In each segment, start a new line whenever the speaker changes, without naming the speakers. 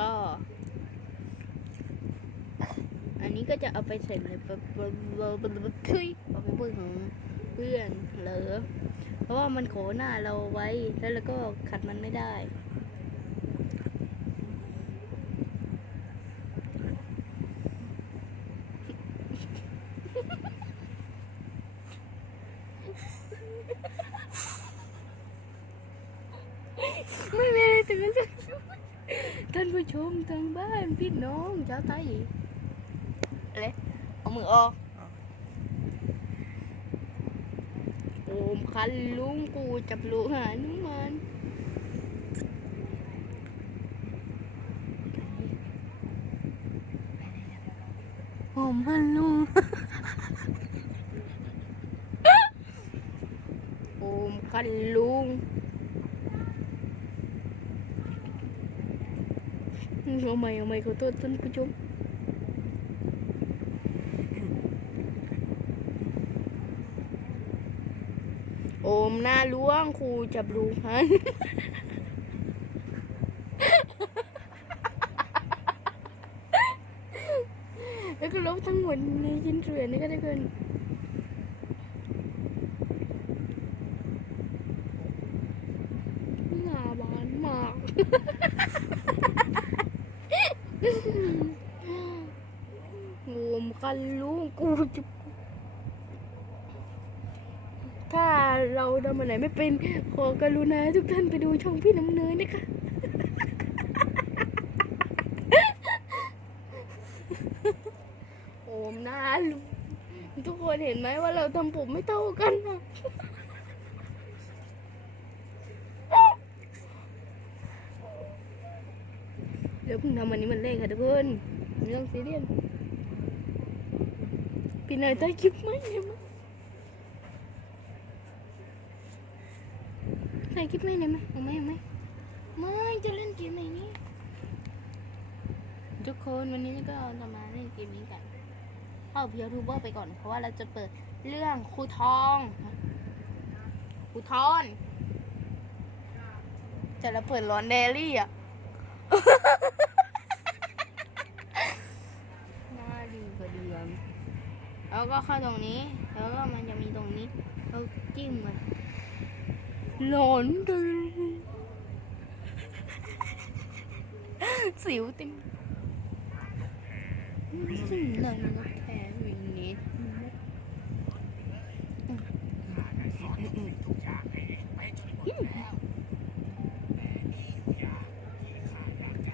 ต่อ อันนี้ก็จะเอาไปใส่ในปะปะปะปะปะคุยเอาไปพูดของเพื่อนเหรอเพราะว่ามันโขหน้าเราไว้ แล้วเราก็ขัดมันไม่ได้ไม่มีอะไรถึงจะ ท่านผู้ชมทางบ้านพี่น้องชาวไทยอะไรเอามือออกโอมคันลุงกูจับลูกหานุมันโอมคันลุงโอมคันลุง เอาใหม่เอาใหม่ขอโทษท่านผู้ชมโอมหน้าล้วงครูจับลูกฮันแล้วก็ลบทั้งหมดในชิ้นส่วนนี้ก็ได้เกินหน้าบานมาก โอมกันลุงกูจะถ้าเราทำอะไรไม่เป็นขอกรุณาทุกท่านไปดูช่องพี่น้ำเนยนะคะโอมนะลุงทุกคนเห็นไหมว่าเราทำผมไม่เท่ากันนะ เดี๋ยวเพิ่งทำอันนี้มันเล่นค่ะทุกคนไม่ต้องซีเรียสพี่เนยได้คลิปไหมเนี่ยมั้ยถ่ายคลิปไหมเนี่ยมั้ยเอาไหมเอาไหมไม่จะเล่นเกมไหนนี่ทุกคนวันนี้ก็จะมาเล่นเกมนี้กันเข้าเพียวทูบเบอร์ไปก่อน เพราะว่าเราจะเปิดเรื่องครูทองครูทอนจะเราเปิดร้อนเดลี่อะ น่าดีกว่าเดิมแล้วก็เข้าตรงนี้ แล้วก็มันจะมีตรงนี้เราจิ้มมันหลอนดึงสิวเต็มสิ่งนั้นนกแพ้วิงนิด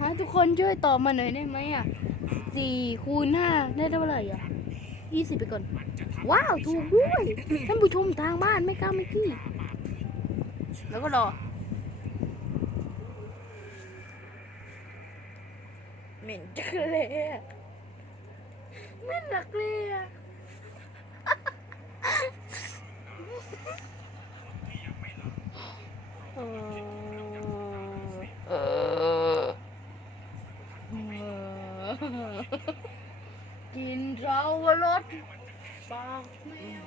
ฮะ ทุกคนช่วยตอบมาหน่อยได้ไหมอะสี่คูณห้าได้เท่าไหร่อะยี่สิบไปก่อน ว้าว ถูกด้วย ท่านผู้ชมทางบ้านไม่กล้าไม่ขี้แล้วก็รอ เหม็นจังเลยอะเหม็นหนักเลยอะเอออเออกินเรา รสปากแมว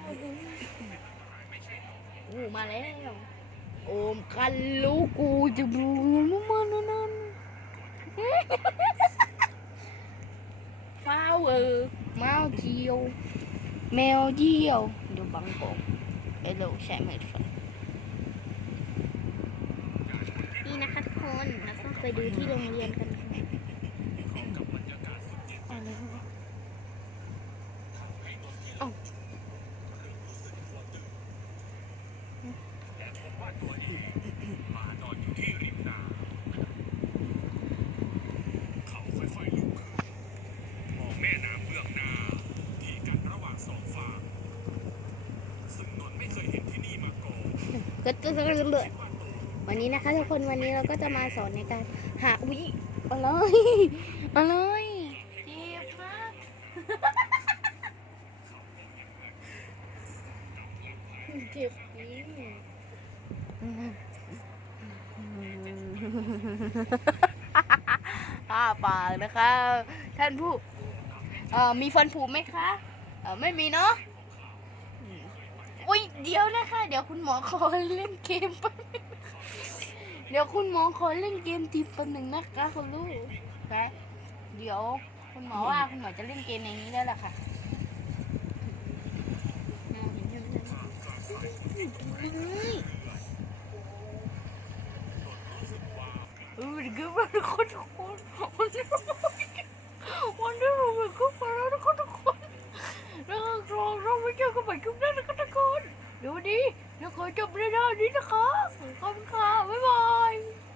อู้มาแล้ว โอมกันลูกกูจะบูมันมันนั่นฟ้าวเออแมวเดียว แมวเดียวเดี๋ยวบังกงเอโลใช่ไหมทุกคนนี่นะคะทุกคนแล้วก็ไปดูที่โรงเรียนกันค่ะเอาเลยค่ะเอา
เขาค่อยๆลุกขึ้นมองแม่น้ำเบื้องหน้า ที่กันระหว่างสองฝั่งซึ่งนนท์ไม่เคยเห็นที่นี่มาก่อน
ก็จะเลยวันนี้นะคะทุกคนวันนี้เราก็จะมาสอนในการหาวิอะไรอะไรเจ็บมากเจ็บจริงอ้าปากนะคะ ท่านผู้เอ่อมีฟันผุไหมคะเออไม่มีเนาะ อุ้ยเดี๋ยวนะคะ เดี๋ยวคุณหมอขอเล่นเกมปเดี๋ยวคุณหมอขอเล่นเกมทีปหนึ่งนะคะคุณลูกไปเดี๋ยวคุณหมอว่าคุณหมอจะเล่นเกมในนี้แล้วล่ะค่ะองเห็นอยู่ไหมเนี่ยเออเดี๋ยวก็ทุกคนทุกคนวัน